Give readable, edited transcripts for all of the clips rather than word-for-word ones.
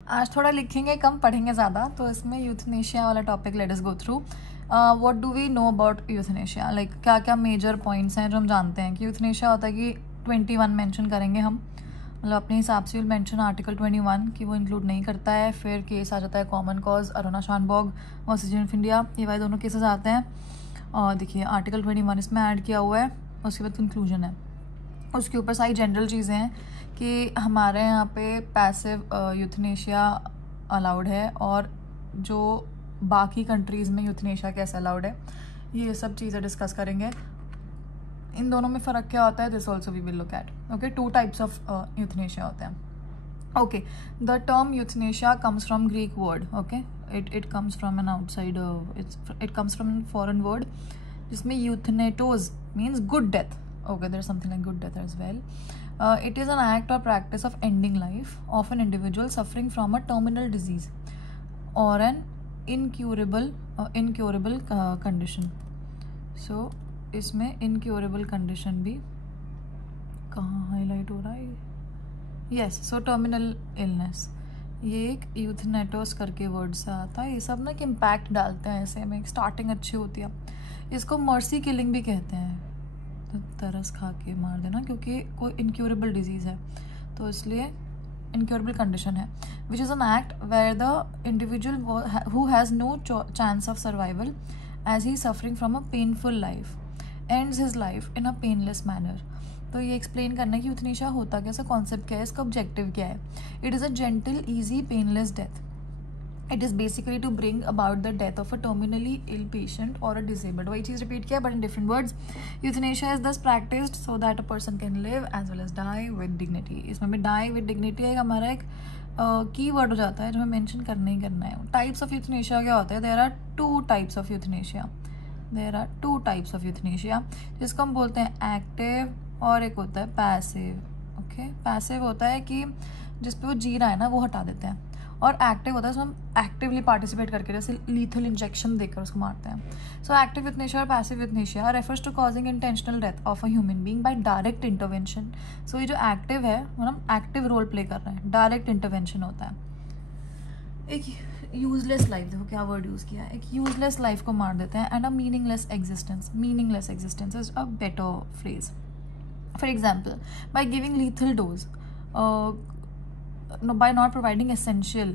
आज थोड़ा लिखेंगे कम, पढ़ेंगे ज़्यादा, तो इसमें यूथनेशिया वाला topic let us go through. What do we know about euthanasia, like क्या क्या मेजर पॉइंट्स हैं जो हम जानते हैं कि यूथनेशिया होता है कि 21 मेंशन करेंगे हम, मतलब अपने हिसाब से विल मेंशन आर्टिकल 21 कि वो इंक्लूड नहीं करता है। फिर केस आ जाता है common cause, Aruna Shanbaug versus of India, ये वाले दोनों केसेस आते हैं। और देखिए आर्टिकल 21 इसमें ऐड किया हुआ है। उसके बाद कंक्लूजन है, उसके ऊपर सारी जनरल चीज़ें हैं कि हमारे यहाँ पे पैसिव यूथनेशिया अलाउड है और जो बाकी कंट्रीज़ में यूथनेशिया कैसे अलाउड है, ये सब चीज़ें डिस्कस करेंगे। इन दोनों में फ़र्क क्या होता है, this also we will look at. Okay, 2 types of euthanasia होते हैं। Okay, the term euthanasia comes from Greek word. Okay, it comes from an outside, it comes from an foreign word जिसमें euthanatos means good death. Okay, there's something like good death as well. It is an act or practice of ending life of an individual suffering from a terminal disease or an incurable condition. So इसमें incurable condition भी कहाँ highlight हो रहा है? Yes, so terminal illness. ये एक यूथनेटोस करके word से आता है। ये सब ना कि इम्पैक्ट डालते हैं ऐसे में, स्टार्टिंग अच्छी होती है। इसको मर्सी किलिंग भी कहते हैं, तरस खा के मार देना, क्योंकि कोई इनक्यूरेबल डिजीज़ है तो इसलिए इनक्यूरेबल कंडीशन है। Which is an act where the individual who has no chance of survival as he suffering from a painful life ends his life in a painless manner. तो ये explain करना है कि euthanasia होता क्या, इसका concept क्या है, इसका ऑब्जेक्टिव क्या है। It is a gentle easy painless death. It is basically to bring about the death of a terminally ill patient or a disabled. वही चीज़ रिपीट किया but in different words. Euthanasia is thus practiced so that a person can live as well as die with dignity. इसमें भी die with dignity एक हमारा एक की word हो जाता है जो हमें मेंशन करना ही करना है। टाइप्स ऑफ यूथनेशिया क्या होता है? There are 2 types of euthanasia. There are 2 types of euthanasia जिसको हम बोलते हैं एक्टिव और एक होता है पैसिव. ओके, पैसिव होता है कि जिस पे वो जी रहा है ना वो हटा देते हैं, और एक्टिव होता है उसमें हम एक्टिवली पार्टिसिपेट करके जैसे लीथल इंजेक्शन देकर उसको मारते हैं. सो एक्टिव यूथनेशिया और passive euthanasia refers to causing intentional death of a human being by direct intervention. So ये जो एक्टिव है हम एक्टिव रोल प्ले कर रहे हैं, डायरेक्ट इंटरवेंशन होता है. एक यूजलेस लाइफ, देखो क्या वर्ड यूज़ किया है, एक यूजलेस लाइफ को मार देते हैं. And a meaningless existence, meaningless existence is a better phrase. For example, by giving lethal dose, by not providing essential,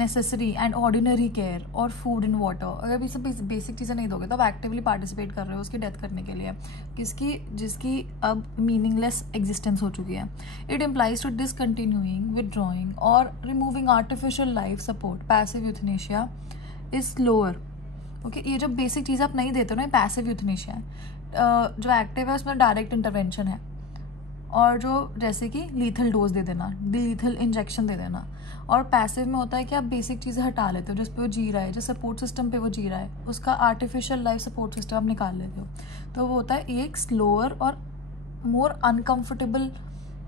necessary and ordinary care or food and water. अगर भी सब बेसिक चीज़ें नहीं दोगे तो आप एक्टिवली पार्टिसिपेट कर रहे हो उसकी डेथ करने के लिए, जिसकी अब मीनिंगलेस एग्जिस्टेंस हो चुकी है. It implies to discontinuing, withdrawing और removing artificial life support. Passive euthanasia is slower. Okay, ये जो बेसिक चीज़ आप नहीं देते हो ना, पैसिव यूथनेशिया है. जो एक्टिव है उसमें डायरेक्ट इंटरवेंशन है, और जो जैसे कि लीथल डोज दे देना, लीथल इंजेक्शन दे देना. और पैसिव में होता है कि आप बेसिक चीज़ें हटा लेते हो जिस पे वो जी रहा है, जिस सपोर्ट सिस्टम पे वो जी रहा है, उसका आर्टिफिशियल लाइफ सपोर्ट सिस्टम आप निकाल लेते हो. तो वो होता है एक स्लोअर और more uncomfortable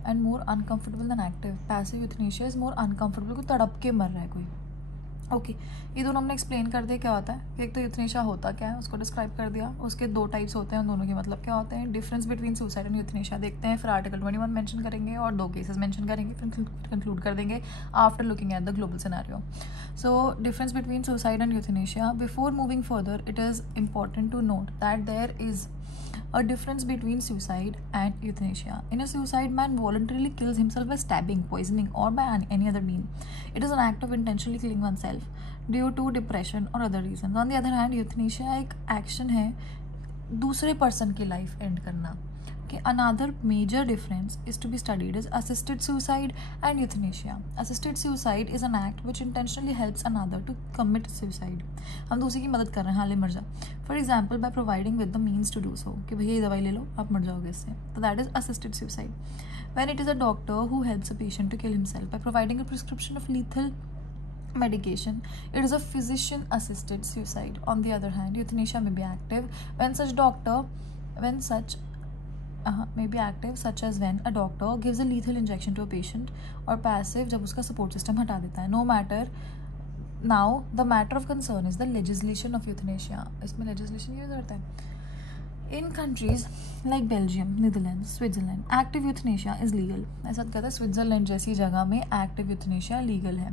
than active. Passive euthanasia is more uncomfortable, कोई तड़प के मर रहा है कोई. ओके, ये दोनों हमने एक्सप्लेन कर दिया क्या होता है. एक तो यूथनेशिया होता क्या है उसको डिस्क्राइब कर दिया, उसके 2 टाइप्स होते हैं, उन दोनों के मतलब क्या होते हैं. Difference between suicide and euthanasia देखते हैं, फिर आर्टिकल 21 मेंशन करेंगे और 2 केसेस मेंशन करेंगे, फिर कंक्लूड कर देंगे after looking at the global scenario. So difference between suicide and euthanasia. Before moving further, it is important to note that there is a difference between suicide and euthanasia. In a suicide, man voluntarily kills himself by stabbing, poisoning, or by any other means. It is an act of intentionally killing oneself due to depression or other reasons. On the other hand, euthanasia एक action है दूसरे person की life end करना. Okay, another major difference is to be studied is assisted suicide and euthanasia. Assisted suicide is an act which intentionally helps another to commit suicide. हम दूसरे की मदद कर रहे हैं, हाले मर जा. For example, by providing with the means to do so. कि भैया ये दवाई ले लो, आप मर जाओगे इससे. तो that is assisted suicide. When it is a doctor who helps a patient to kill himself by providing a prescription of lethal medication, it is a physician assisted suicide. On the other hand, euthanasia may be active when such may be active such as when a doctor gives a lethal injection to a patient, और passive जब उसका support system हटा देता है. No matter, now the matter of concern is the legislation of euthanasia. इसमें legislation use करता है. In countries like Belgium, Netherland, Switzerland, active euthanasia is legal. ऐसा कहता है स्विट्जरलैंड जैसी जगह में एक्टिव यूथनेशिया लीगल है.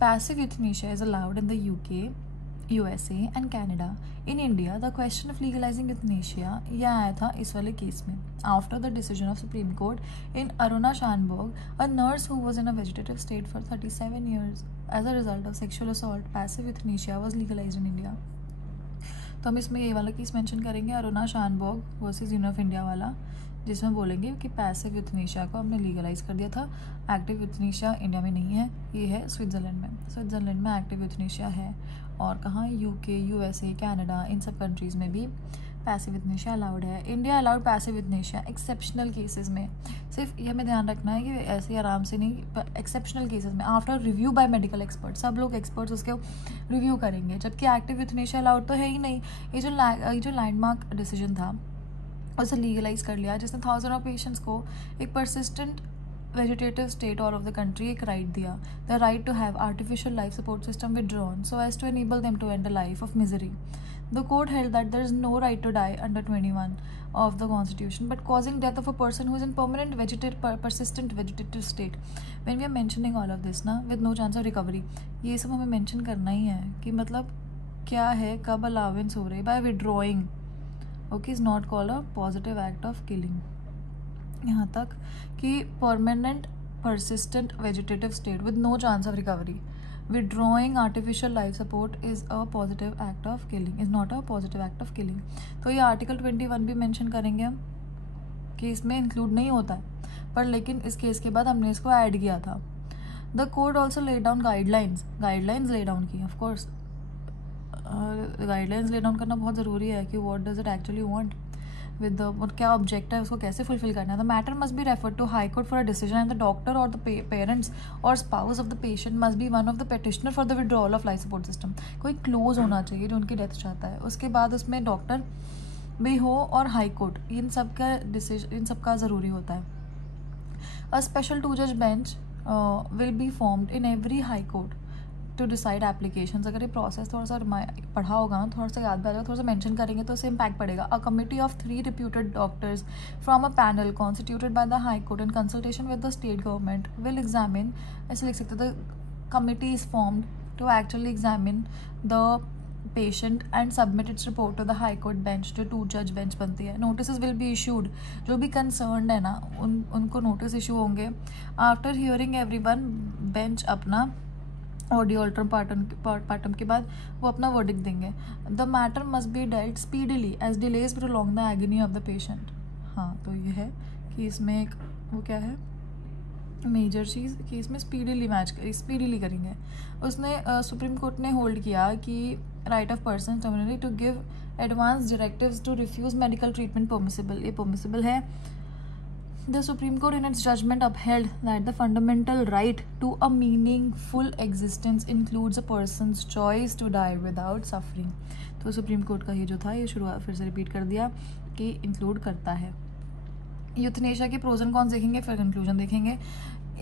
Passive euthanasia is allowed in the UK, USA and Canada. In India the question of legalising euthanasia यह आया था इस वाले केस में after the decision of supreme court in Aruna Shanbaug, a nurse who was in a vegetative state for 37 years as a result of sexual assault. Passive euthanasia was legalised in India. तो हम इसमें ये वाला केस मेंशन करेंगे, Aruna Shanbaug versus union of India वाला, जिसमें बोलेंगे कि पैसिव यूथनेशिया को हमने लीगलाइज कर दिया था. एक्टिव यूथनेशिया इंडिया में नहीं है, ये है स्विट्ज़रलैंड में. स्विट्ज़रलैंड में एक्टिव यूथनेशिया है. और कहाँ, UK, USA, कनाडा, इन सब कंट्रीज़ में भी पैसिव यूथनेशिया अलाउड है. India allowed passive euthanasia exceptional cases में. सिर्फ ये हमें ध्यान रखना है कि ऐसे आराम से नहीं, एक्सेप्शनल केसेस में after review by medical expert. सब लोग एक्सपर्ट्स उसके रिव्यू करेंगे. जबकि एक्टिव यूथनेशिया अलाउड तो है ही नहीं. ये जो लैंडमार्क डिसीजन था उसे लीगलाइज कर लिया, जिसने 1000 ऑफ पेशेंट्स को एक परसिस्टेंट वेजिटेटिव स्टेट और ऑफ द कंट्री एक राइट दिया, the right to have artificial life support system withdrawn so as to enable them to end a life of misery. The court held that there is no right to die under 21 of the Constitution, but causing death of a person who is in persistent vegetative state. When we are mentioning all of this ना, with no chance of recovery, ये सब हमें mention करना ही है कि मतलब क्या है, कब allowance हो रही है. by withdrawing, okay, is not called a positive act of killing. यहाँ तक कि permanent persistent vegetative state with no chance of recovery, withdrawing artificial life support is a positive act of killing, is not a positive act of killing. तो ये article 21 भी mention करेंगे हम कि इसमें इंक्लूड नहीं होता है, पर लेकिन इस केस के बाद हमने इसको ऐड किया था. The court also lay down guidelines lay down की. ऑफकोर्स गाइडलाइंस ले डाउन करना बहुत ज़रूरी है कि what does it actually want with the क्या ऑब्जेक्ट है, उसको कैसे फुलफिल करना है. The matter must be referred to high court for a decision and the doctor और द पेरेंट्स और spouse of the patient must be one of the petitioner for the withdrawal of life support system. कोई close होना चाहिए जो उनकी death चाहता है. उसके बाद उसमें डॉक्टर भी हो और हाई कोर्ट, इन सब का डिसीजन, इन सब का ज़रूरी होता है. अ स्पेशल 2 जज bench will be formed in every high court to decide applications. अगर ये प्रोसेस थोड़ा सा पढ़ा होगा ना, थोड़ा सा याद भी आ जाएगा, थोड़ा सा मेंशन करेंगे तो उससे इम्पैक्ट पड़ेगा. A committee of 3 reputed doctors from a panel constituted by the high court in consultation with the state government will examine, ऐसे लिख सकते the committee is formed to actually examine the patient and submit its report to the high court bench, जो 2 जज bench बनती है. Notice will be issued, जो भी concerned है ना उनको नोटिस इशू होंगे. आफ्टर हियरिंग एवरीवन, बेंच अपना ऑडियो अल्ट्रम के बाद वो अपना वर्डिक्ट देंगे. The matter must be dealt speedily as delays prolong the agony of the patient. हाँ, तो ये है कि इसमें एक वो क्या है मेजर चीज़ कि इसमें स्पीडीली करेंगे. उसने सुप्रीम कोर्ट ने होल्ड किया कि right of person terminally to give advance directives to refuse medical treatment permissible. ये परमिसिबल है. The Supreme Court in its judgment upheld that the fundamental right to a meaningful existence includes a person's choice to die without suffering. तो supreme court का ये जो था, ये शुरुआत फिर से रिपीट कर दिया कि इंक्लूड करता है. यूथनेशिया के प्रोज एंड कॉन्स देखेंगे, फिर कंक्लूजन देखेंगे.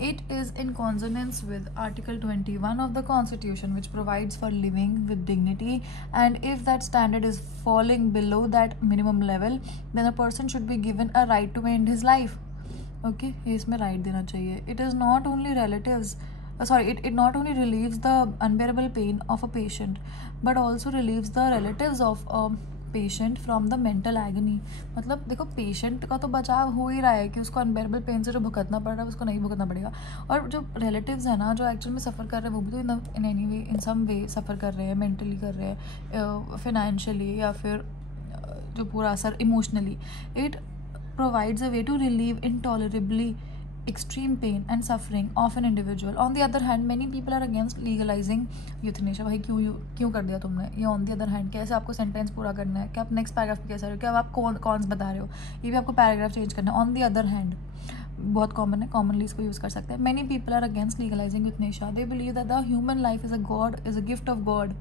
It is in consonance with Article 21 of the Constitution, which provides for living with dignity, and if that standard is falling below that minimum level, then a person should be given a right to end his life. Okay, ये इसमें right देना चाहिए. It is not only relatives it not only relieves the unbearable pain of a patient but also relieves the relatives of a patient from the mental agony. मतलब देखो, patient का तो बचाव हो ही रहा है कि उसको अनबेरेबल पेन से जो भुगतना पड़ रहा है उसको नहीं भुगतना पड़ेगा, और जो रिलेटिव्स हैं ना जो एक्चुअल में सफ़र कर रहे हैं वो भी तो इन एनी वे इन सम वे सफ़र कर रहे हैं, मेंटली कर रहे हैं, फाइनेंशियली या फिर जो पूरा असर emotionally. It provides a way to relieve intolerably extreme pain and suffering of an individual. On the other hand, many people are against legalizing euthanasia. भाई क्यों कर दिया तुमने ये? on the other hand, कैसे आपको सेंटेंस पूरा करना है? क्या आप नेक्स्ट पैराग्राफ कैसे रहे हो? क्या आप कौन बता रहे हो? ये भी आपको पैराग्राफ चेंज करना है. on the other hand बहुत कॉमन है, कॉमनली इसको यूज़ कर सकते हैं. many people are against legalizing euthanasia. They believe that the human life is a gift of God.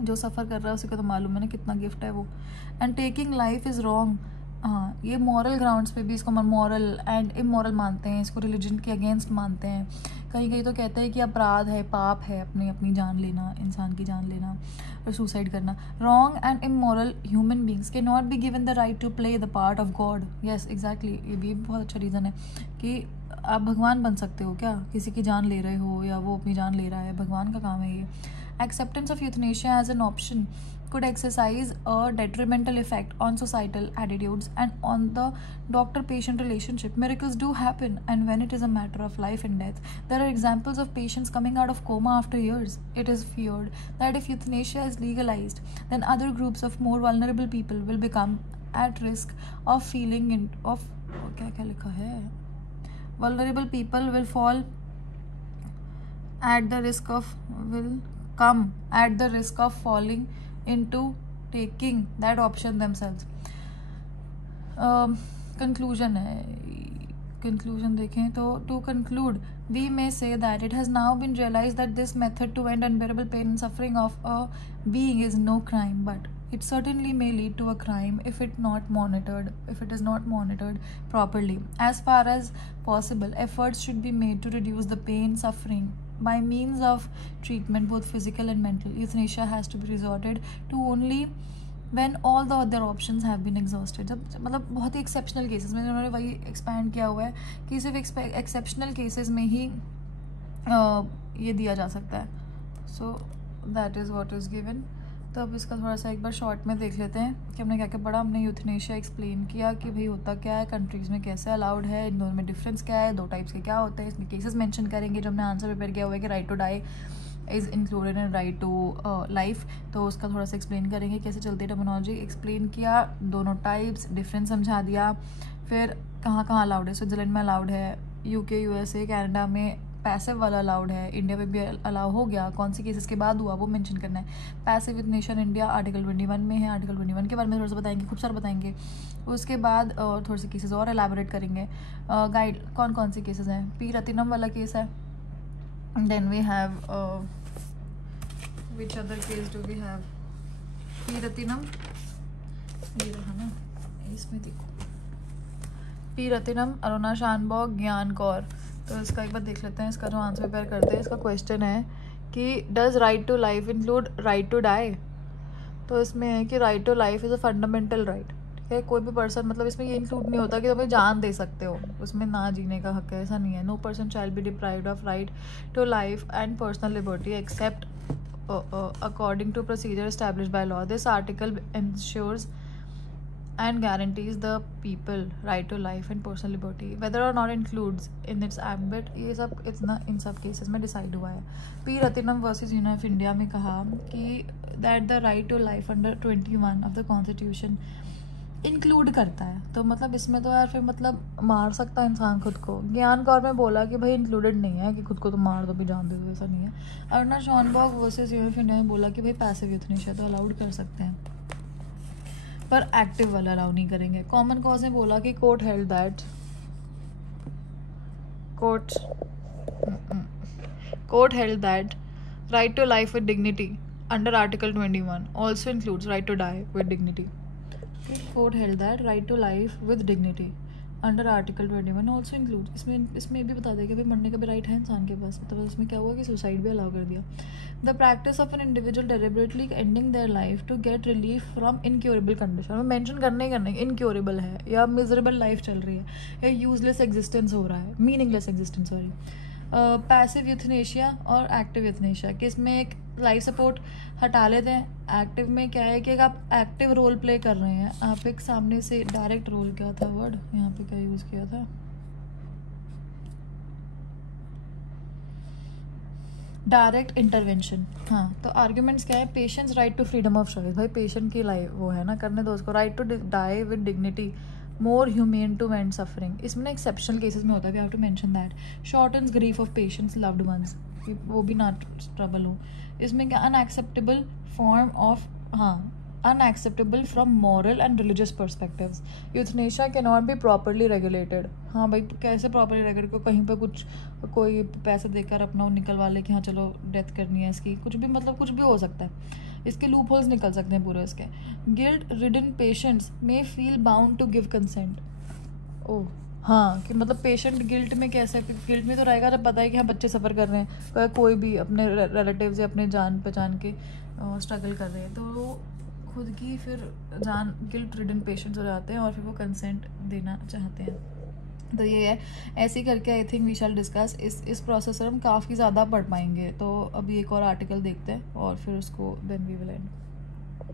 जो सफ़र कर रहा है उसी को तो मालूम है ना कितना गिफ्ट है वो. and taking life is wrong. हाँ, ये मॉरल ग्राउंड्स पे भी इसको मॉरल एंड इमोरल मानते हैं, इसको रिलीजन के अगेंस्ट मानते हैं. कहीं कहीं तो कहते हैं कि अपराध है, पाप है अपनी जान लेना, इंसान की जान लेना और सुसाइड करना. Wrong and immoral human beings can not be given the right to play the part of God. Yes exactly, ये भी बहुत अच्छा रीज़न है कि आप भगवान बन सकते हो क्या? किसी की जान ले रहे हो या वो अपनी जान ले रहा है, भगवान का काम है ये. Acceptance of euthanasia as an option could exercise a detrimental effect on societal attitudes and on the doctor-patient relationship. Miracles do happen, and when it is a matter of life and death, there are examples of patients coming out of coma after years. It is feared that if euthanasia is legalized, then other groups of more vulnerable people will become at risk of क्या लिखा है? Vulnerable people will fall at the risk of will come at the risk of falling into taking that option themselves. Conclusion है, conclusion देखें तो to conclude we may say that it has now been realized that this method to end unbearable pain and suffering of a being is no crime, but it certainly may lead to a crime if it is not monitored properly. As far as possible, efforts should be made to reduce the pain, suffering by means of treatment, both physical and mental. Euthanasia has to be resorted to only when all the other options have been exhausted. जब मतलब बहुत ही exceptional cases में, उन्होंने वही expand किया हुआ है कि सिर्फ एक्सेप्शनल केसेस में ही ये दिया जा सकता है. So that is what is given. तो अब इसका थोड़ा सा एक बार शॉर्ट में देख लेते हैं कि हमने क्या क्या पढ़ा. हमने यूथनेशिया एक्सप्लेन किया कि भाई होता क्या है, कंट्रीज़ में कैसे अलाउड है, इन दोनों में डिफरेंस क्या है, 2 टाइप्स के क्या होते हैं, इसमें केसेस मेंशन करेंगे. जो हमने आंसर प्रिपेयर किया हुआ है कि right to die is included in right to life, तो उसका थोड़ा सा एक्सप्लेन करेंगे कैसे चलती है टर्मिनोलॉजी. एक्सप्लेन किया, दोनों टाइप्स, डिफरेंस समझा दिया. फिर कहाँ कहाँ अलाउड है. स्विट्ज़रलैंड में अलाउड है, UK USA कनाडा में पैसिव वाला अलाउड है, इंडिया में भी अलाउ हो गया. कौन से केसेस के बाद हुआ वो मेंशन करना है. पैसिव यूथनेशिया इंडिया आर्टिकल 21 में है. आर्टिकल 21 के बारे में थोड़ा सा बताएंगे, खूब सारा बताएंगे. उसके बाद थोड़े से केसेस और एलाबोरेट करेंगे. गाइड कौन कौन से केसेस हैं. पी रतिनम वाला केस है. Then we have which other case do we have. P Rathinam, ये रहा ना, इसमें देखो, पी रतिनम, अरुणा शानबॉग, ज्ञान कौर. तो इसका एक बार देख लेते हैं. इसका जो आंसर प्रिपेयर करते हैं, इसका क्वेश्चन है कि does right to life include right to die. तो इसमें है कि right to life is a fundamental right. ठीक है, कोई भी पर्सन, मतलब इसमें ये इंक्लूड नहीं होता कि तुम्हें जान दे सकते हो, उसमें ना जीने का हक है, ऐसा नहीं है. No person shall be deprived of right to life and personal liberty except according to procedure established by law. This article ensures and guarantees the people right to life and personal liberty, whether or not includes in its ambit. ये सब इतना इन सब cases में decide हुआ है. P Rathinam versus union of India में कहा कि that the right to life under 21 of the constitution include करता है. तो मतलब इसमें तो यार फिर मतलब मार सकता है इंसान खुद को. ज्ञान कौर में बोला कि भाई इंक्लूडेड नहीं है कि खुद को तो मार दो भी जान दे दो, ऐसा नहीं है. Aruna Shanbaug versus union of India में बोला कि भाई पैसिव यूथनेशिया तो अलाउड कर सकते हैं पर एक्टिव वाला अलाउ नहीं करेंगे. कॉमन कॉज ने बोला कि court held that right to life with dignity under article 21 also includes right to die with dignity. Court held that right to life with dignity under article 21 also include. इसमें भी बता दें कि भाई मरने का भी राइट है इंसान के पास. तो इसमें क्या हुआ कि सुसाइड भी अलाउ कर दिया. The practice of an individual deliberately ending their life to get relief from incurable condition. वो मेंशन करने इनक्योरेबल है या मिजरेबल लाइफ चल रही है या यूजलेस एग्जिस्टेंस हो रहा है, meaningless existence sorry. Passive euthanasia और एक्टिव यूथनेशिया कि इसमें एक लाइफ सपोर्ट हटा लेते हैं. एक्टिव में क्या है कि आप एक्टिव रोल प्ले कर रहे हैं, आप एक सामने से डायरेक्ट रोल, क्या था वर्ड यहाँ पे क्या यूज़ किया था, डायरेक्ट इंटरवेंशन. हाँ, तो आर्ग्यूमेंट्स क्या है. Patient's right to freedom of choice. भाई पेशेंट की लाइफ वो है ना, करने दो उसको. Right to die with dignity, more humane to end suffering. इसमें ना एक्सेप्शनल केसेस में होता है, we have to mention that. Shortens grief of patient's loved ones, वो भी ना ट्रबल हो. इसमें क्या अनएक्सेप्टेबल फॉर्म ऑफ, हाँ, unacceptable from moral and religious perspectives. Euthanasia can not be properly regulated. हाँ भाई, कैसे प्रॉपरली रेगुलेट, कहीं पे कोई पैसे देकर अपना निकलवा ले कि हाँ चलो डेथ करनी है इसकी, कुछ भी मतलब कुछ भी हो सकता है. इसके लूप होल्स निकल सकते हैं पूरे इसके. Guilt ridden patients may feel bound to give consent. Oh, हाँ, कि मतलब पेशेंट गिल्ट में कैसे, गिल्ट में तो रहेगा जब पता है कि हाँ बच्चे सफ़र कर रहे हैं, कोई भी अपने रिलेटिव्स या अपने जान पहचान के स्ट्रगल कर रहे हैं, तो खुद की फिर जान गिल्ट रिडन पेशेंट्स हो जाते हैं और फिर वो कंसेंट देना चाहते हैं। तो ये है, ऐसे ही करके I think we shall discuss इस प्रोसेस पर हम काफ़ी ज़्यादा पढ़ पाएंगे। तो अभी एक और आर्टिकल देखते हैं और फिर उसको देन वी विल एंड।